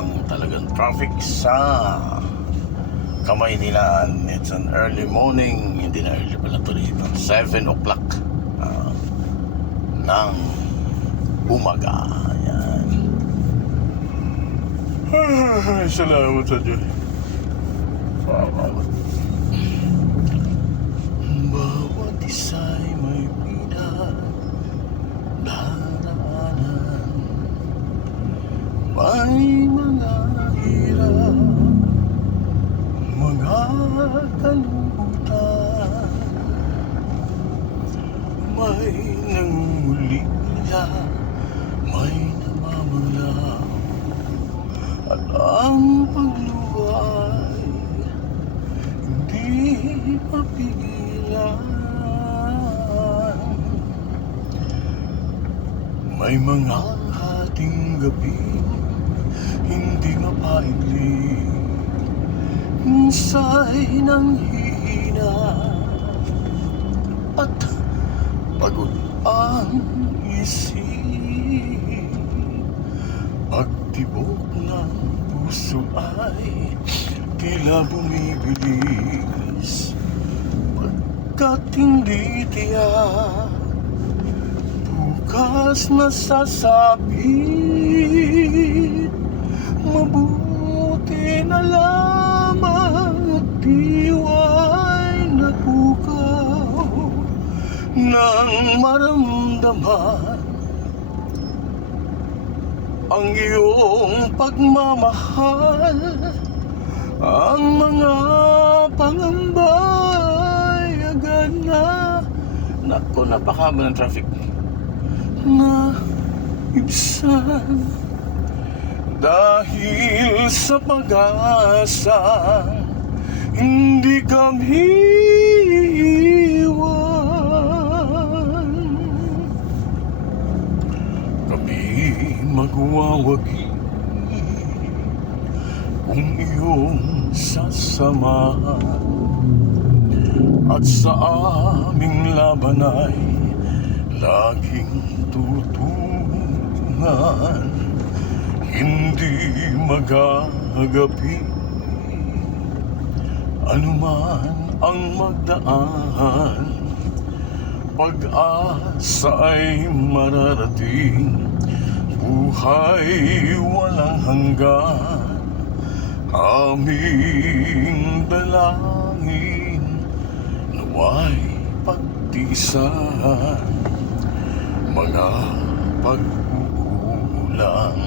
ang talagang traffic sa Kamaynilan. It's an early morning, hindi na early pala ito dito, 7 o'clock ng umaga. Ayan. Salamat sa Diyos. Salamat. Bawat isa'y may pinagdaraanan, may mga hirap, mga kalungkutan, may nangulila, may namamalaw, at ang pagluway hindi mapigilan. May mga hating gabi hindi mapaigling, minsa'y nang hihina at pagod ang isip. Pagtibok ng puso ay tila bumibilis, pagkat hindi tiyak bukas nasasabit. Mabuti na lamang at diwa'y napukaw nang maramdaman ang iyong pagmamahal. Ang mga pangambay agad na, naku, napakahaba ng traffic, na ibsan dahil sa pag-asa hindi kami iwan. Kami magwawagi kung iyong sasamahan, at sa aming laban ay laging tutungan. Hindi magagapi anuman ang magdaan, pag-asa ay mararating, buhay walang hanggan. Aming dalangin nawa'y pagtiisan mga pag-uulang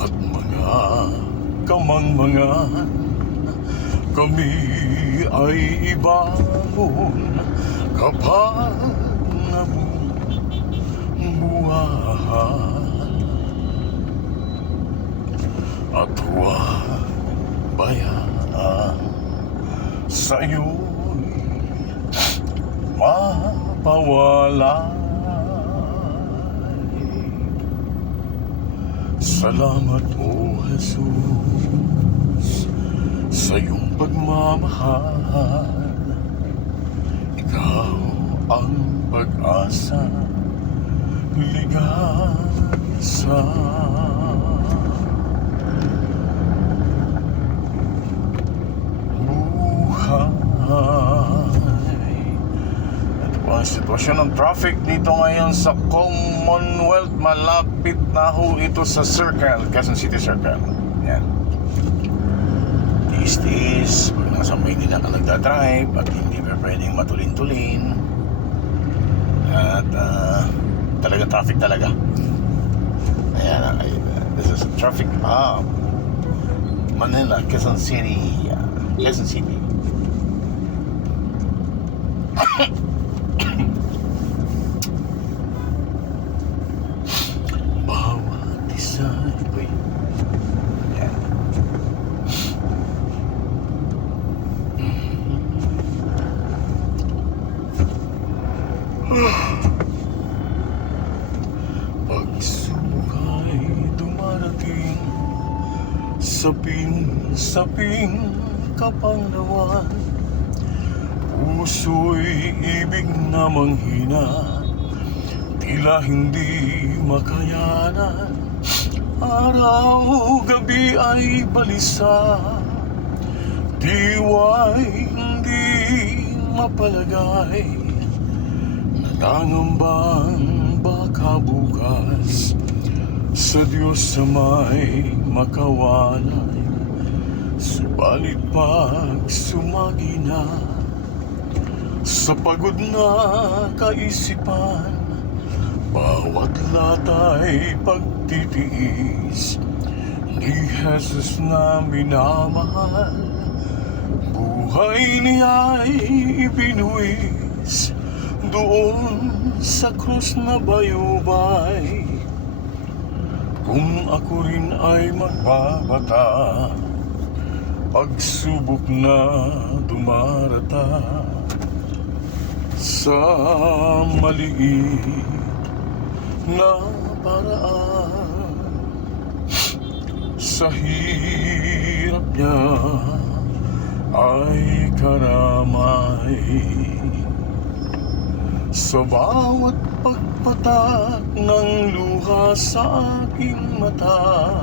at mga kamangmangan. Kami ay ibangon kapag nabubuhay, at huwag bayaan sa iyo'y mapawala. Salamat, O Jesus, sa iyong pagmamahal. Ikaw ang pag-asa, ligasa. Ang sitwasyon ng traffic dito ngayon sa Commonwealth, malapit na ho ito sa Circle, Quezon City Circle. Yan. Tiis-tiis, pag nasa Maynila ka nagdadrive at hindi pa pwedeng matulin-tulin. At talaga traffic talaga. Ayan, this is traffic Manila, Quezon City. Quezon City. Bawat isa, yan. Pagsubok ay dumarating, saping kapanglawan, puso'y ibig na manghina, tila hindi makayanan. Araw, gabi, ay balisa, diwa'y hindi mapalagay. Nangangambang baka bukas sa Diyos sa may makawalay. Subalit pag sumagi na sa pagod na kaisipan, bawat latay pagtitiis ni Jesus na minamahal, buhay niya'y ibinuwis doon sa krus na bayubay. Kung ako rin ay magbabata, pagsubok na dumarata sa maliit na paraan, sa hirap niya ay karamay. Sa bawat pagpatak ng luha sa aking mata,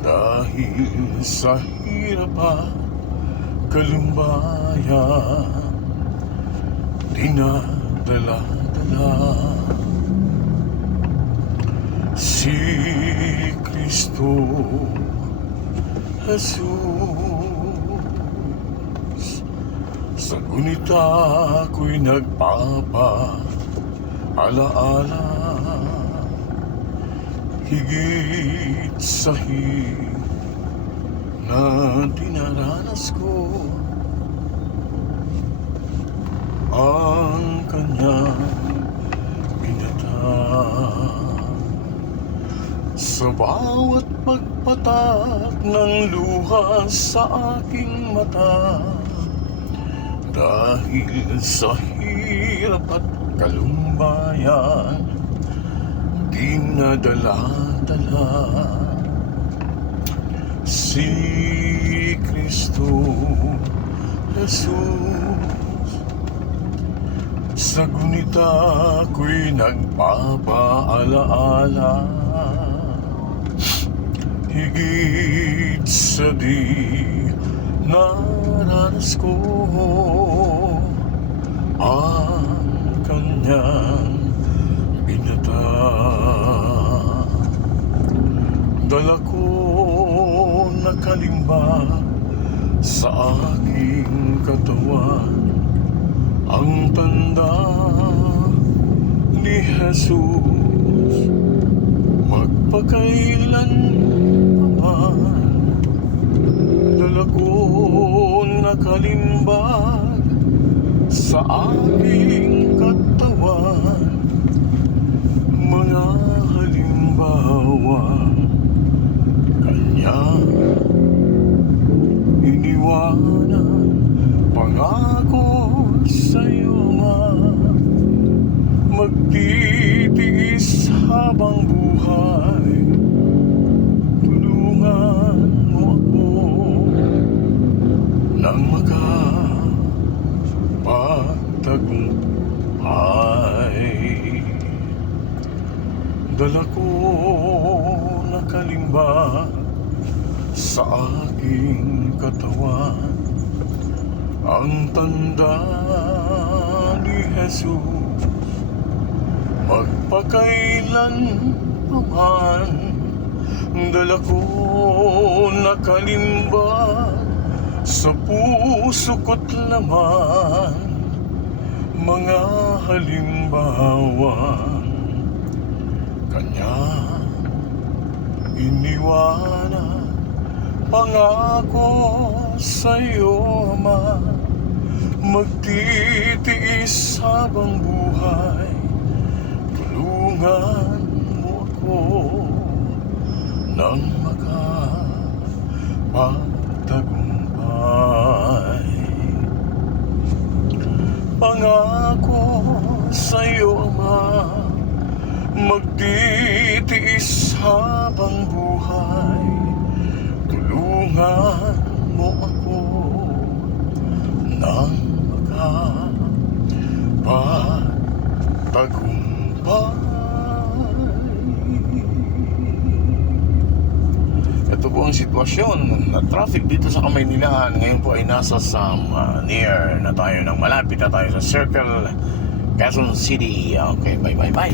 dahil sa hirap at kalumbayan, dinadala-dala si Kristo Jesus. Sa gunita ko'y nagpapa-alaala, higit sa hirap na dinaranas ko, ang kanyang binata. Sa bawat pagpatak ng luha sa aking mata, dahil sa hirap at kalumbayan, dinadala-dala si Kristo Jesus. Sa gunita ko'y nagpapaalaala, higit sa di naranas ko, ang kanyang binata. Dala ko nakalimba sa aking katawan, ang tanda ni Jesus. Magpakailan pa man, dala ko nakalimbag sa aking katawan, mga halimbawa kanya iniwanan. Pangako sa'yo ma, magtitiis habang buhay, tulungan mo ako nang makapagtagumpay. Dala ko nakalimba sa aking katawan, ang tanda ni Jesus. Magpakailan pa man, dala ko nakalimba sa puso ko't laman, mga halimbawa kanya iniwanan. Pangako sa'yo ama, magtitiis habang buhay, tulungan mo ako nang makapagtagumpay. Pangako sa'yo ama, magtitiis habang buhay, tulungan mo ako nang makapagtagumpay. ito po ang sitwasyon na traffic dito sa Kamaynilaan. Ngayon po ay nasa near na tayo, ng malapit na tayo sa Circle, Quezon City. Okay, bye.